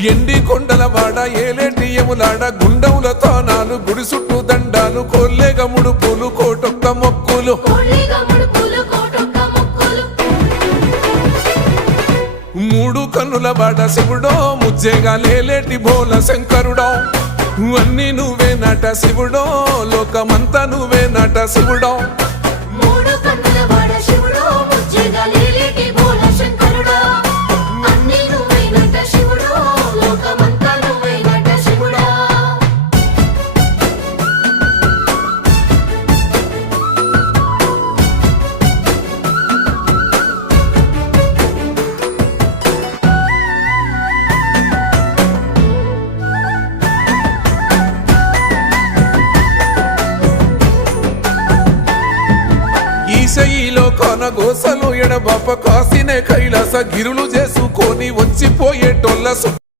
ఎండి కొండల వాడ ఏలేటి యములాడ గుండముల తానాలు గుడి చుట్టూ దండాలు కొల్లేగ ముడుపులు కోటొక్క మొక్కులు మూడు కన్నుల వాడ శివుడో ముజ్జేగా లేలేటి బోల శంకరుడో అన్ని నువ్వే నట శివుడో లోకమంతా నువ్వే నట శివుడో ఈశయిలో కొన గోసలు ఎడబాప కాసినే కైలాస గిరులు చేసుకొని వచ్చిపోయేటోళ్ళ